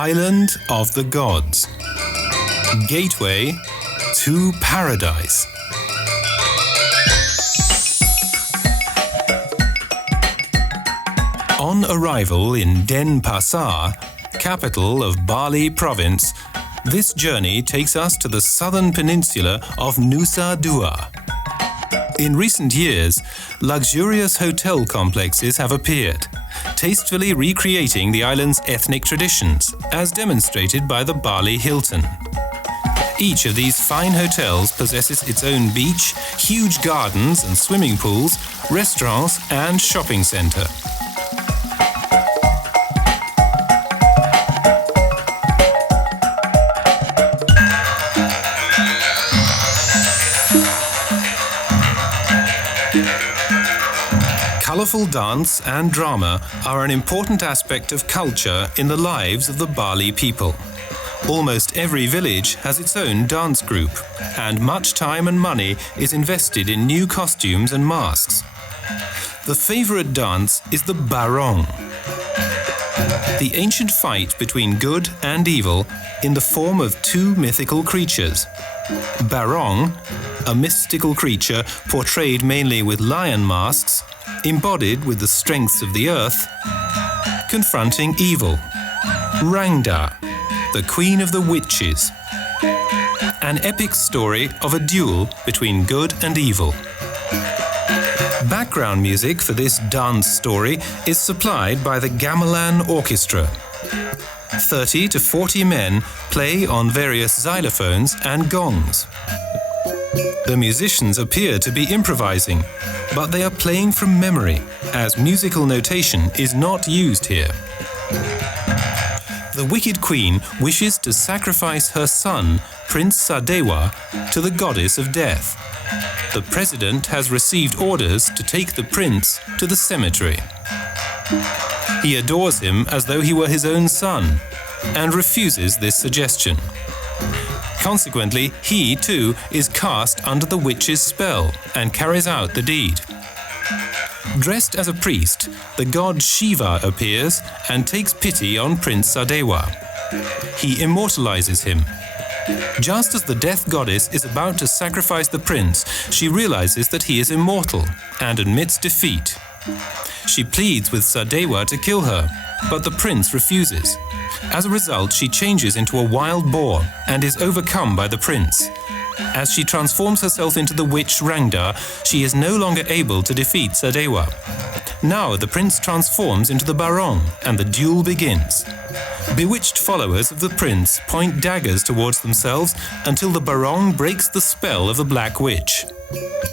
Island of the Gods. Gateway to Paradise. On arrival in Denpasar, capital of Bali province, this journey takes us to the southern peninsula of Nusa Dua. In recent years, luxurious hotel complexes have appeared, tastefully recreating the island's ethnic traditions, as demonstrated by the Bali Hilton. Each of these fine hotels possesses its own beach, huge gardens and swimming pools, restaurants and shopping centre. Colourful dance and drama are an important aspect of culture in the lives of the Bali people. Almost every village has its own dance group, and much time and money is invested in new costumes and masks. The favourite dance is the barong, the ancient fight between good and evil in the form of two mythical creatures. Barong, a mystical creature portrayed mainly with lion masks, embodied with the strengths of the earth, confronting evil. Rangda, the queen of the witches. An epic story of a duel between good and evil. Background music for this dance story is supplied by the Gamelan Orchestra. 30 to 40 men play on various xylophones and gongs. The musicians appear to be improvising, but they are playing from memory, as musical notation is not used here. The wicked queen wishes to sacrifice her son, Prince Sadewa, to the goddess of death. The president has received orders to take the prince to the cemetery. He adores him as though he were his own son, and refuses this suggestion. Consequently, he too is cast under the witch's spell and carries out the deed. Dressed as a priest, the god Shiva appears and takes pity on Prince Sadewa. He immortalizes him. Just as the death goddess is about to sacrifice the prince, she realizes that he is immortal and admits defeat. She pleads with Sadewa to kill her, but the prince refuses. As a result, she changes into a wild boar and is overcome by the prince. As she transforms herself into the witch Rangda, she is no longer able to defeat Sadewa. Now the prince transforms into the barong and the duel begins. Bewitched followers of the prince point daggers towards themselves until the barong breaks the spell of the black witch.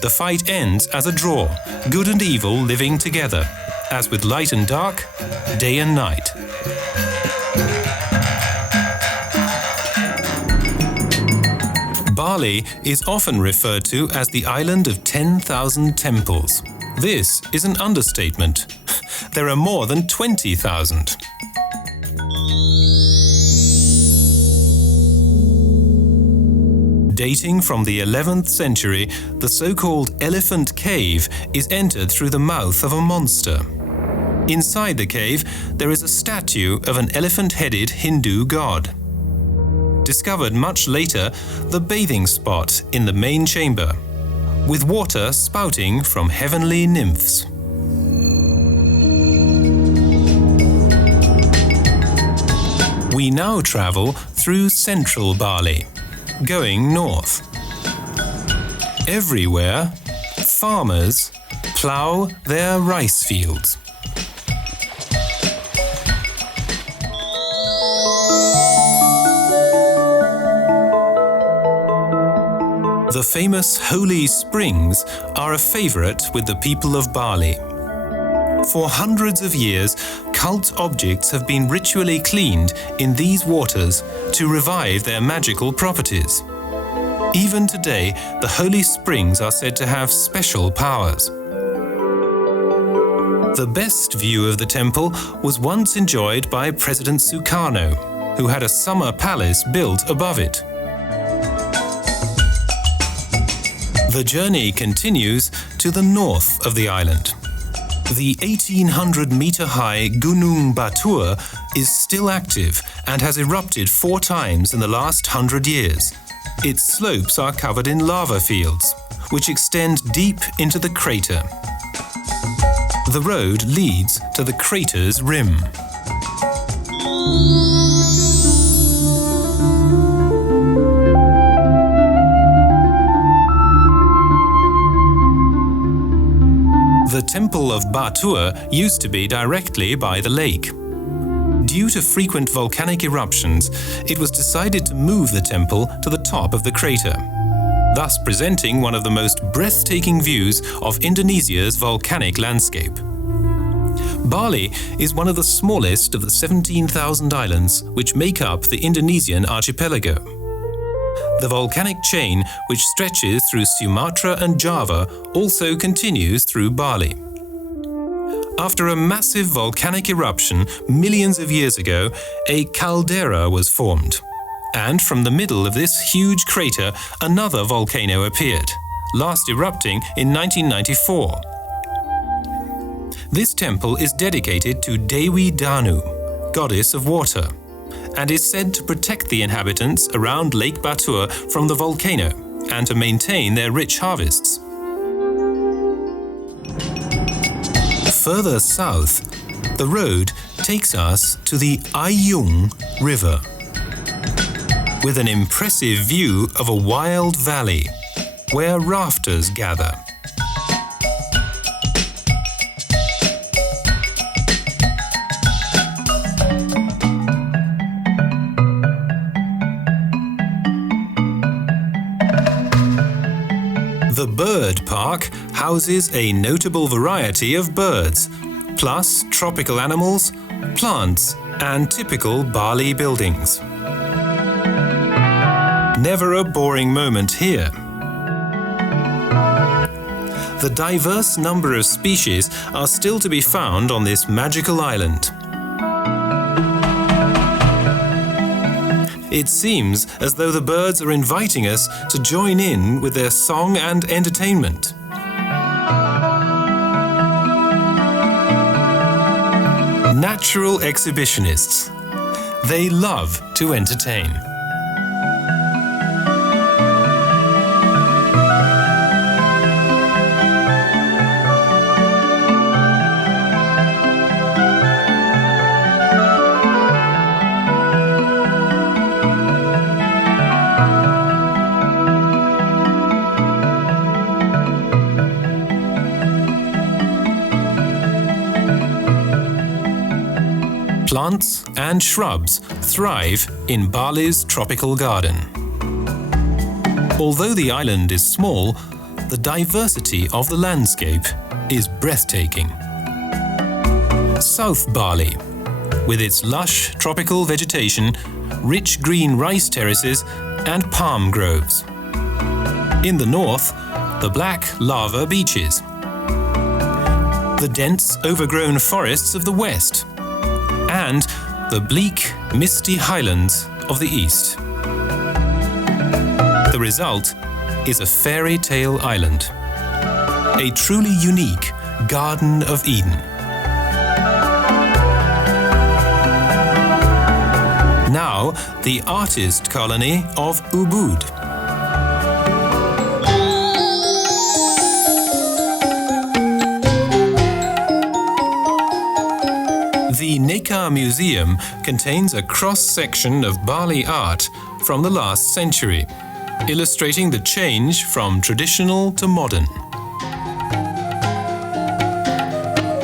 The fight ends as a draw, good and evil living together, as with light and dark, day and night. Bali is often referred to as the island of 10,000 temples. This is an understatement. There are more than 20,000. Dating from the 11th century, the so-called Elephant Cave is entered through the mouth of a monster. Inside the cave, there is a statue of an elephant-headed Hindu god. Discovered much later, the bathing spot in the main chamber, with water spouting from heavenly nymphs. We now travel through central Bali, going north. Everywhere, farmers plough their rice fields. The famous holy springs are a favorite with the people of Bali. For hundreds of years, cult objects have been ritually cleaned in these waters to revive their magical properties. Even today, the holy springs are said to have special powers. The best view of the temple was once enjoyed by President Sukarno, who had a summer palace built above it. The journey continues to the north of the island. The 1,800-meter-high Gunung Batur is still active and has erupted 4 times in the last 100 years. Its slopes are covered in lava fields, which extend deep into the crater. The road leads to the crater's rim. The Temple of Bar Toa used to be directly by the lake. Due to frequent volcanic eruptions, it was decided to move the temple to the top of the crater, thus presenting one of the most breathtaking views of Indonesia's volcanic landscape. Bali is one of the smallest of the 17,000 islands which make up the Indonesian archipelago. The volcanic chain, which stretches through Sumatra and Java, also continues through Bali. After a massive volcanic eruption millions of years ago, a caldera was formed. And from the middle of this huge crater, another volcano appeared, last erupting in 1994. This temple is dedicated to Dewi Danu, goddess of water, and is said to protect the inhabitants around Lake Batur from the volcano and to maintain their rich harvests. Further south, the road takes us to the Ayung River, with an impressive view of a wild valley where rafters gather. The bird park houses a notable variety of birds, plus tropical animals, plants, and typical Bali buildings. Never a boring moment here. The diverse number of species are still to be found on this magical island. It seems as though the birds are inviting us to join in with their song and entertainment. Natural exhibitionists. They love to entertain. Plants and shrubs thrive in Bali's tropical garden. Although the island is small, the diversity of the landscape is breathtaking. South Bali, with its lush tropical vegetation, rich green rice terraces, and palm groves. In the north, the black lava beaches. The dense, overgrown forests of the west. And the bleak, misty highlands of the east. The result is a fairy tale island, a truly unique Garden of Eden. Now, the artist colony of Ubud. The Neka Museum contains a cross-section of Bali art from the last century, illustrating the change from traditional to modern.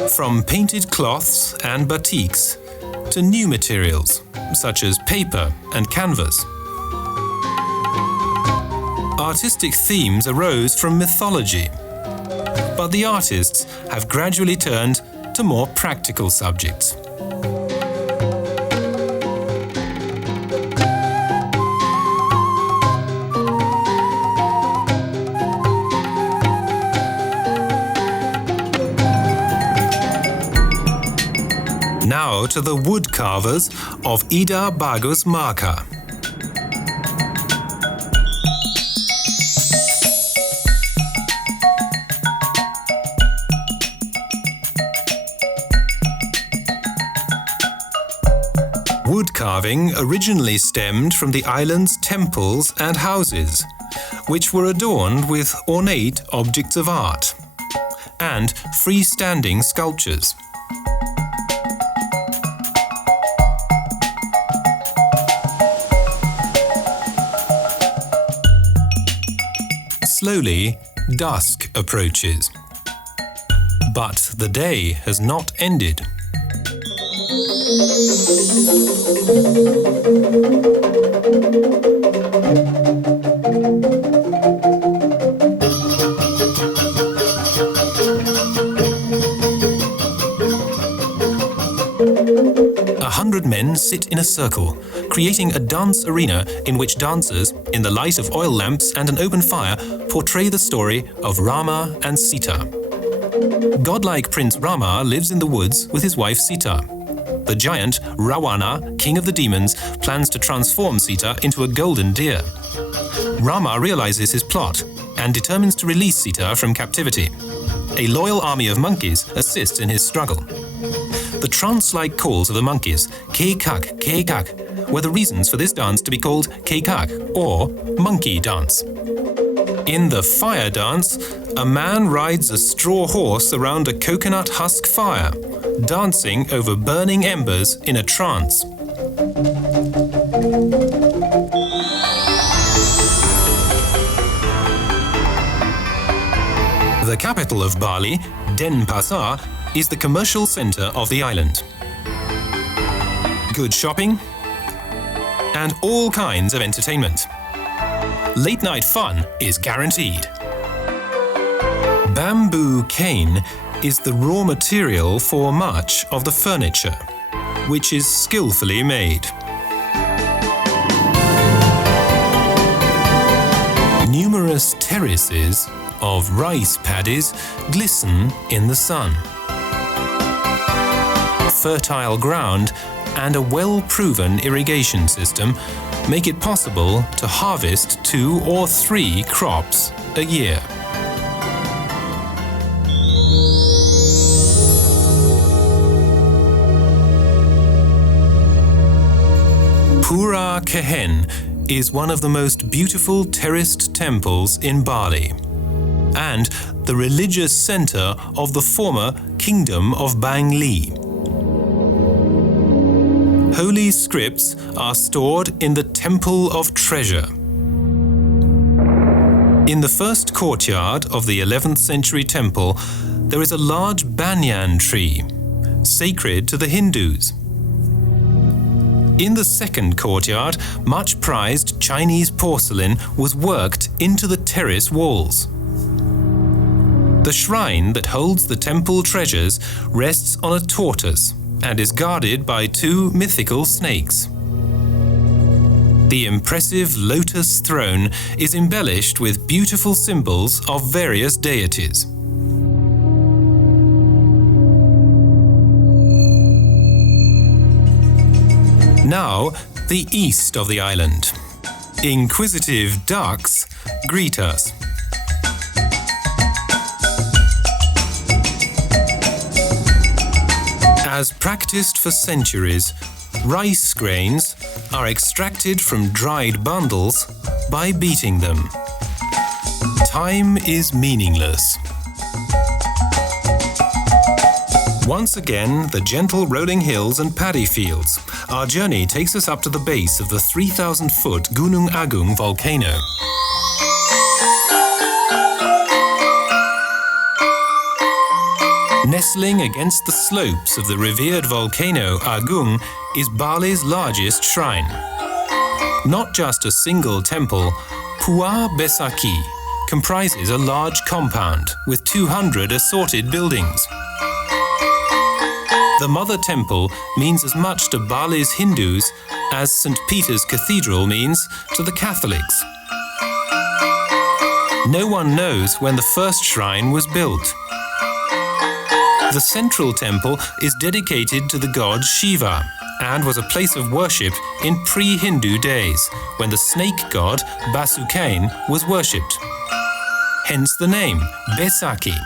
From painted cloths and batiks to new materials, such as paper and canvas. Artistic themes arose from mythology, but the artists have gradually turned to more practical subjects. Now to the Woodcarvers of Ida Bagus Maka. carving originally stemmed from the island's temples and houses, which were adorned with ornate objects of art and freestanding sculptures. Slowly, dusk approaches. But the day has not ended. Men sit in a circle, creating a dance arena in which dancers, in the light of oil lamps and an open fire, portray the story of Rama and Sita. Godlike Prince Rama lives in the woods with his wife Sita. The giant Ravana, king of the demons, plans to transform Sita into a golden deer. Rama realizes his plot and determines to release Sita from captivity. A loyal army of monkeys assists in his struggle. The trance-like calls of the monkeys, ke-kak, ke-kak, were the reasons for this dance to be called ke-kak, or monkey dance. In the fire dance, a man rides a straw horse around a coconut husk fire, dancing over burning embers in a trance. The capital of Bali, Denpasar, is the commercial center of the island. Good shopping and all kinds of entertainment. Late-night fun is guaranteed. Bamboo cane is the raw material for much of the furniture, which is skillfully made. Numerous terraces of rice paddies glisten in the sun. Fertile ground and a well-proven irrigation system make it possible to harvest 2 or 3 crops a year. Pura Kehen is one of the most beautiful terraced temples in Bali and the religious center of the former Kingdom of Bangli. Holy scripts are stored in the Temple of Treasure. In the first courtyard of the 11th century temple, there is a large banyan tree, sacred to the Hindus. In the second courtyard, much prized Chinese porcelain was worked into the terrace walls. The shrine that holds the temple treasures rests on a tortoise and is guarded by 2 mythical snakes. The impressive lotus throne is embellished with beautiful symbols of various deities. Now, the east of the island. Inquisitive ducks greet us. As practiced for centuries, rice grains are extracted from dried bundles by beating them. Time is meaningless. Once again, the gentle rolling hills and paddy fields. Our journey takes us up to the base of the 3,000-foot Gunung Agung volcano. Nestling against the slopes of the revered volcano Agung is Bali's largest shrine. Not just a single temple, Pura Besakih comprises a large compound with 200 assorted buildings. The Mother Temple means as much to Bali's Hindus as St. Peter's Cathedral means to the Catholics. No one knows when the first shrine was built. The central temple is dedicated to the god Shiva and was a place of worship in pre-Hindu days when the snake god Basukane was worshipped. Hence the name Besakih.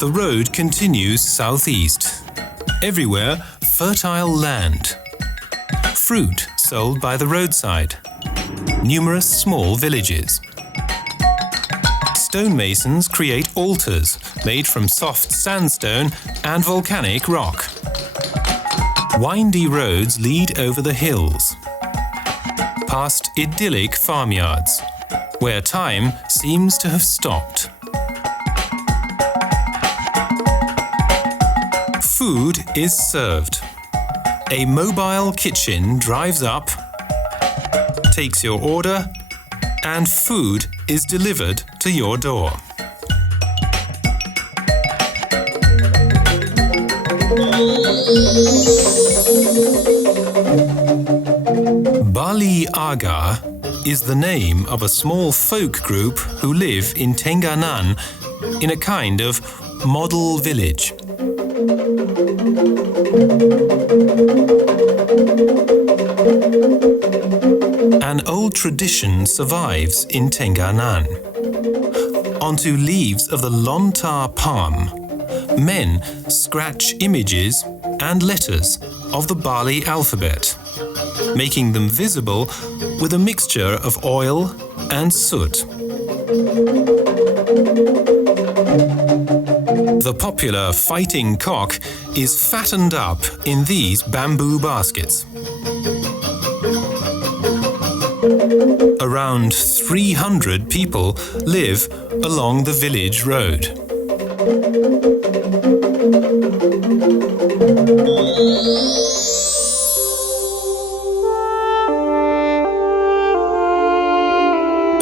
The road continues southeast. Everywhere, fertile land. Fruit sold by the roadside. Numerous small villages. Stonemasons create altars made from soft sandstone and volcanic rock. Windy roads lead over the hills, past idyllic farmyards, where time seems to have stopped. Food is served. A mobile kitchen drives up, takes your order, and food is delivered to your door. Bali Aga is the name of a small folk group who live in Tenganan in a kind of model village. An old tradition survives in Tenganan. Onto leaves of the lontar palm, men scratch images and letters of the Bali alphabet, making them visible with a mixture of oil and soot. The popular fighting cock is fattened up in these bamboo baskets. Around 300 people live along the village road.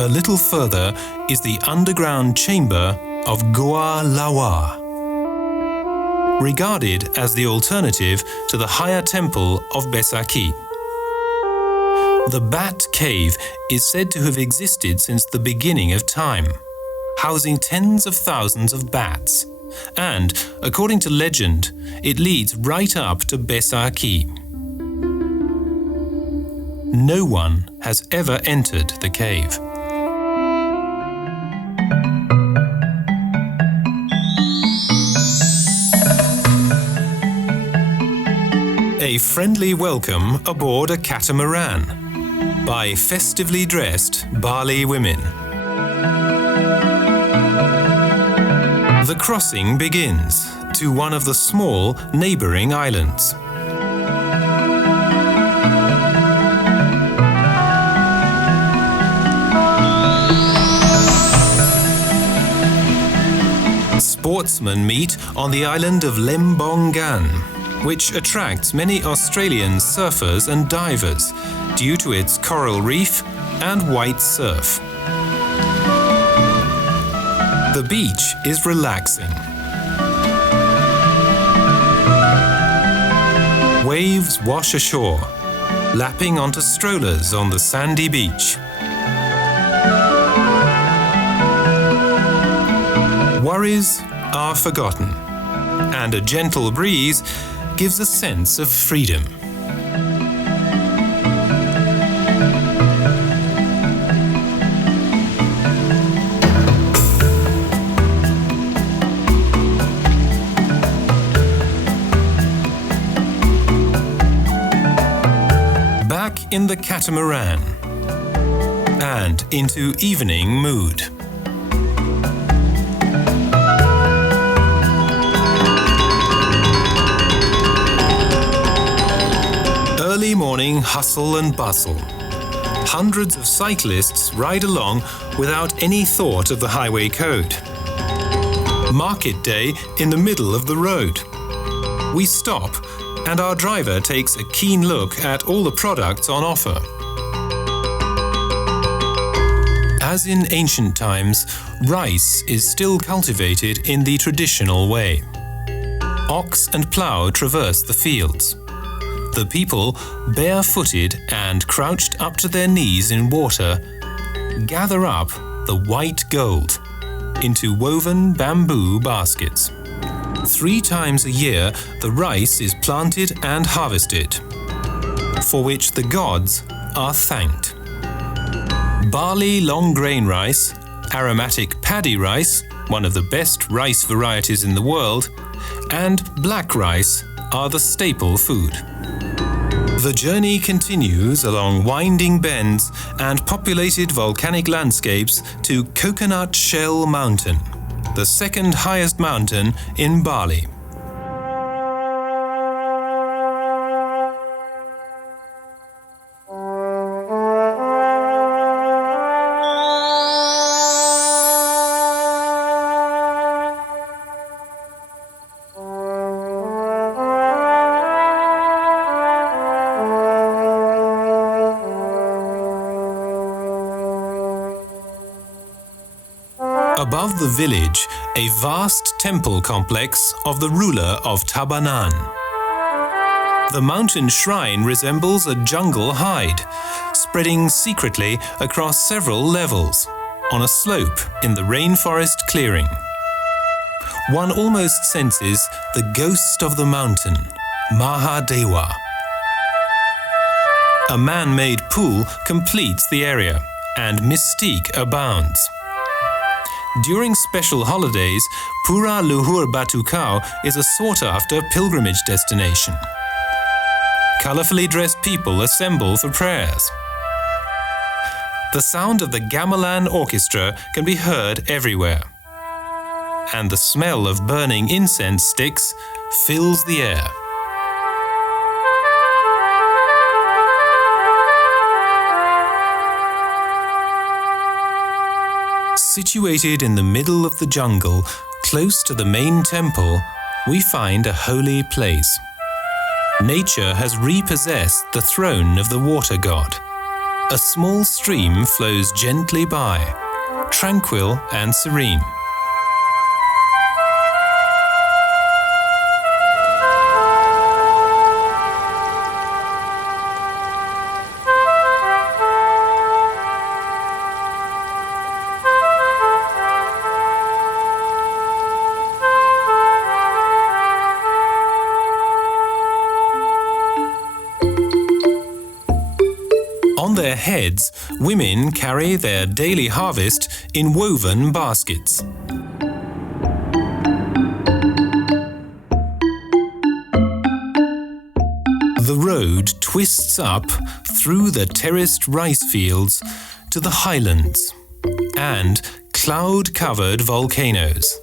A little further is the underground chamber of Goa Lawa, regarded as the alternative to the higher temple of Besakih. The Bat Cave is said to have existed since the beginning of time, housing tens of thousands of bats, and, according to legend, it leads right up to Besakih. No one has ever entered the cave. A friendly welcome aboard a catamaran by festively dressed Bali women. The crossing begins to one of the small neighboring islands. Sportsmen meet on the island of Lembongan, which attracts many Australian surfers and divers due to its coral reef and white surf. The beach is relaxing. Waves wash ashore, lapping onto strollers on the sandy beach. Worries are forgotten, and a gentle breeze gives a sense of freedom. Back in the catamaran and into evening mood. Early morning hustle and bustle. Hundreds of cyclists ride along without any thought of the highway code. Market day in the middle of the road. We stop, and our driver takes a keen look at all the products on offer. As in ancient times, rice is still cultivated in the traditional way. Ox and plough traverse the fields. The people, barefooted and crouched up to their knees in water, gather up the white gold into woven bamboo baskets. 3 times a year, the rice is planted and harvested, for which the gods are thanked. Barley long grain rice, aromatic paddy rice, one of the best rice varieties in the world, and black rice are the staple food. The journey continues along winding bends and populated volcanic landscapes to Coconut Shell Mountain, the second highest mountain in Bali. Above the village, a vast temple complex of the ruler of Tabanan. The mountain shrine resembles a jungle hide, spreading secretly across several levels, on a slope in the rainforest clearing. One almost senses the ghost of the mountain, Mahadewa. A man-made pool completes the area, and mystique abounds. During special holidays, Pura Besakih is a sought-after pilgrimage destination. Colorfully dressed people assemble for prayers. The sound of the gamelan orchestra can be heard everywhere, and the smell of burning incense sticks fills the air. Situated in the middle of the jungle, close to the main temple, we find a holy place. Nature has repossessed the throne of the water god. A small stream flows gently by, tranquil and serene. On their heads, women carry their daily harvest in woven baskets. The road twists up through the terraced rice fields to the highlands and cloud-covered volcanoes.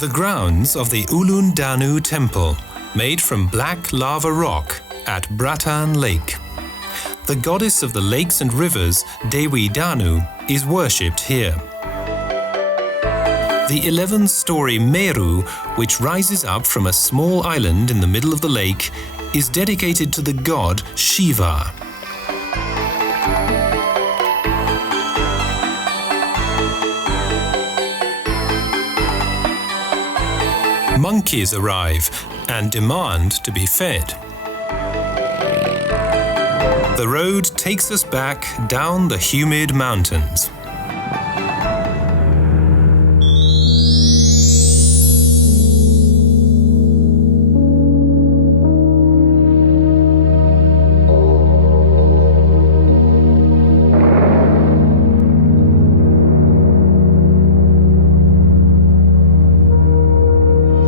The grounds of the Ulun Danu Temple, made from black lava rock at Bratan Lake. The goddess of the lakes and rivers, Dewi Danu, is worshipped here. The 11-story Meru, which rises up from a small island in the middle of the lake, is dedicated to the god Shiva. Monkeys arrive and demand to be fed. The road takes us back down the humid mountains.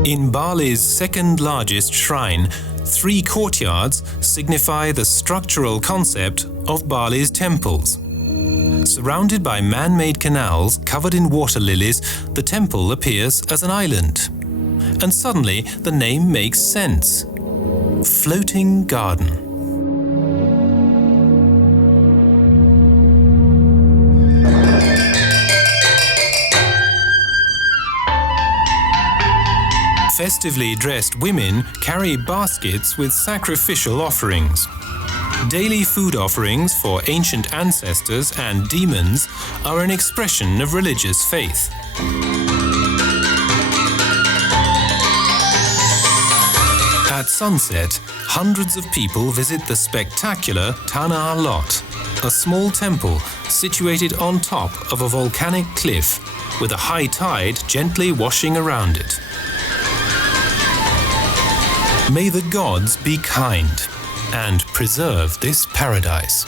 In Bali's second largest shrine, 3 courtyards signify the structural concept of Bali's temples. Surrounded by man-made canals covered in water lilies, the temple appears as an island. And suddenly, the name makes sense. Floating Garden. Festively dressed women carry baskets with sacrificial offerings. Daily food offerings for ancient ancestors and demons are an expression of religious faith. At sunset, hundreds of people visit the spectacular Tanah Lot, a small temple situated on top of a volcanic cliff with a high tide gently washing around it. May the gods be kind and preserve this paradise.